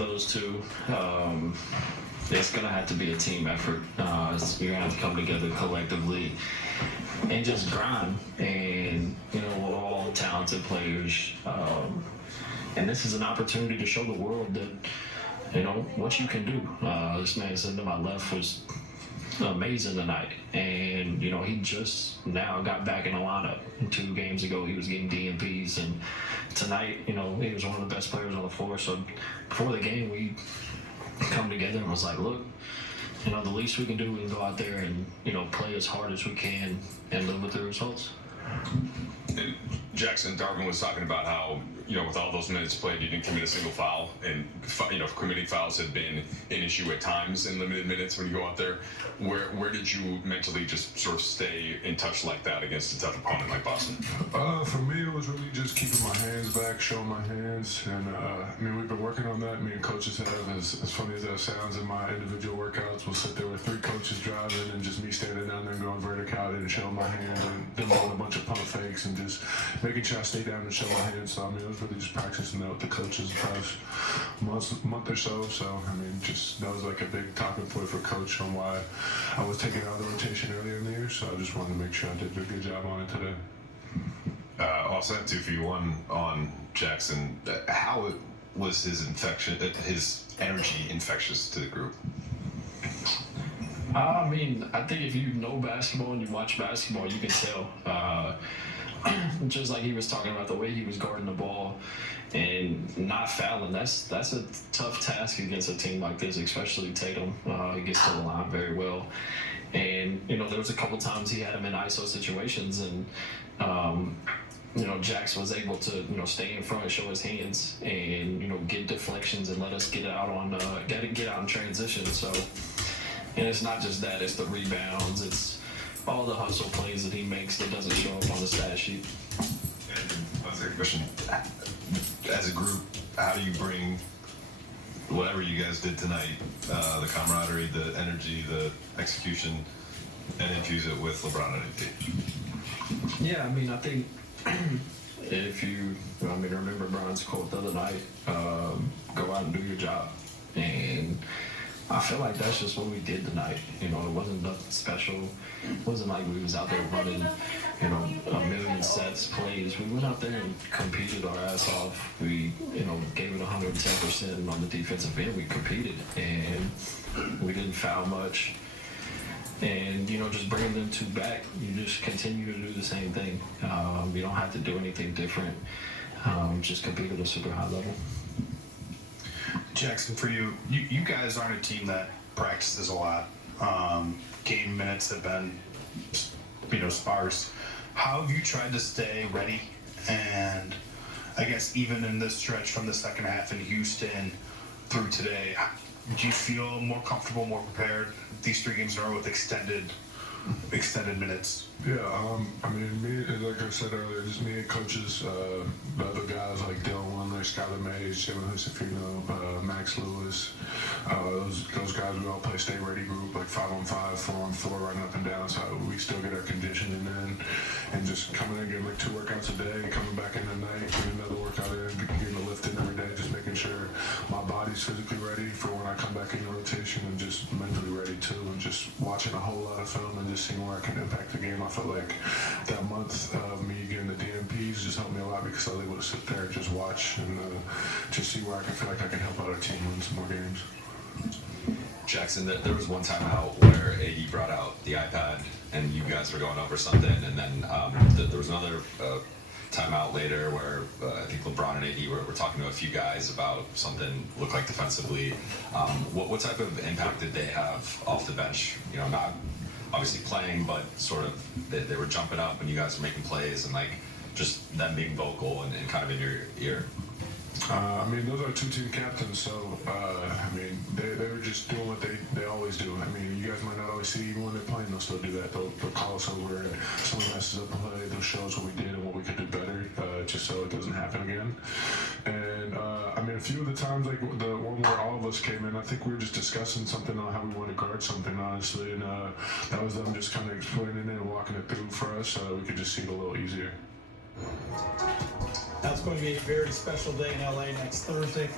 those two. It's going to have to be a team effort. You're going to have to come together collectively and just grind. And, we're all talented players. And this is an opportunity to show the world that, what you can do. This man sitting to my left was amazing tonight. And, he just now got back in the lineup. 2 games ago, he was getting DMPs. And tonight, he was one of the best players on the floor. So before the game, we come together and was like, look, the least we can do, we can go out there and, play as hard as we can and live with the results. And Jaxson, Darvin was talking about how, with all those minutes played, you didn't commit a single foul. And, committing fouls had been an issue at times in limited minutes when you go out there. Where did you mentally just sort of stay in touch like that against a tough opponent like Boston? For me, it was really just keeping my hands back, showing my hands. And, we've been working on that. Me and coaches have, as funny as that sounds, in my individual workouts, we'll sit there with 3 coaches driving and just me standing down there and going vertical and showing my hands and doing a bunch of pump fakes and just making sure I stay down and show my hands. So, it was really just practicing that with the coaches the past month or so. So, just that was like a big talking point for coach on why I was taking out of the rotation earlier in the year. So I just wanted to make sure I did a good job on it today. Also, 2 for you, 1 on Jaxson. How was his energy infectious to the group? I think if you know basketball and you watch basketball, you can tell. Just like he was talking about the way he was guarding the ball and not fouling, that's a tough task against a team like this, especially Tatum. He gets to the line very well. And, there was a couple times he had him in ISO situations and, Jax was able to, stay in front and show his hands and, get deflections and let us get out in transition. So, and it's not just that, it's the rebounds, it's all the hustle plays that he makes that doesn't show up on the stat sheet. And my second question, as a group, how do you bring whatever you guys did tonight, the camaraderie, the energy, the execution, and infuse it with LeBron and AD? Yeah, I think if you, remember Brian's quote the other night, go out and do your job. And I feel like that's just what we did tonight. It wasn't nothing special. It wasn't like we was out there running, a million sets, plays. We went out there and competed our ass off. We, gave it 110%, and on the defensive end, we competed. And we didn't foul much. And, just bringing them 2 back, you just continue to do the same thing. You don't have to do anything different. Just compete at a super high level. Jaxson, for you guys aren't a team that practices a lot. Game minutes have been, sparse. How have you tried to stay ready? And I guess even in this stretch from the second half in Houston through today, do you feel more comfortable, more prepared these 3 games in a row with extended minutes? Yeah, me, like I said earlier, just me and coaches, the other guys like Dylan Windler, Skylar Mays, Jalen Husafino, Max Lewis, those guys, we all play stay ready group, like 5-on-5, 4-on-4, running up and down, so we still get our conditioning in, and just coming in, getting like 2 workouts a day, coming back in the night, getting another workout in, getting a lift in every day, just making sure my body's physically ready for when I come back in the rotation, and just mentally ready too, and just watching a whole lot of film and just seeing where I can impact the game. I felt like that month of me getting the DMPs just helped me a lot because I was able to sit there and just watch and just see where I can feel like I can help out our team win some more games. Jaxson, there was one time out where AD brought out the iPad and you guys were going over something, and then there was another timeout later where I think LeBron and AD were talking to a few guys about something looked like defensively. What type of impact did they have off the bench? Not obviously playing, but sort of they were jumping up when you guys were making plays and like just them being vocal and kind of in your ear. Those are 2 team captains, so, they were just doing what they always do. You guys might not always see, even when they're playing, they'll still do that. They'll call us over, and if someone messes up a play, they'll show us what we did and what we could do better, just so it doesn't happen again. And, a few of the times, like the one where all of us came in, I think we were just discussing something on how we want to guard something, honestly, and that was them just kind of explaining it and walking it through for us so we could just see it a little easier. That's going to be a very special day in LA next Thursday.